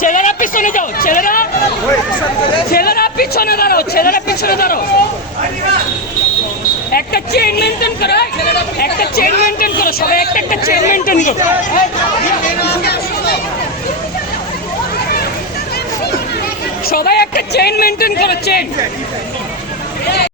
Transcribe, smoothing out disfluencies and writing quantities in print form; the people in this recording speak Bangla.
ছেলেরা পিছনে যাও, ছেলেরা পিছনে দাঁড়াও, ছেলেরা পিছনে দাঁড়াও। একটা চেইন মেনটেন করো, একটা চেইন মেনটেন করো, সবাই একটা একটা চেইন মেনটেন করো। সবাই একটা চেইন মেনটেন করো, চেইন।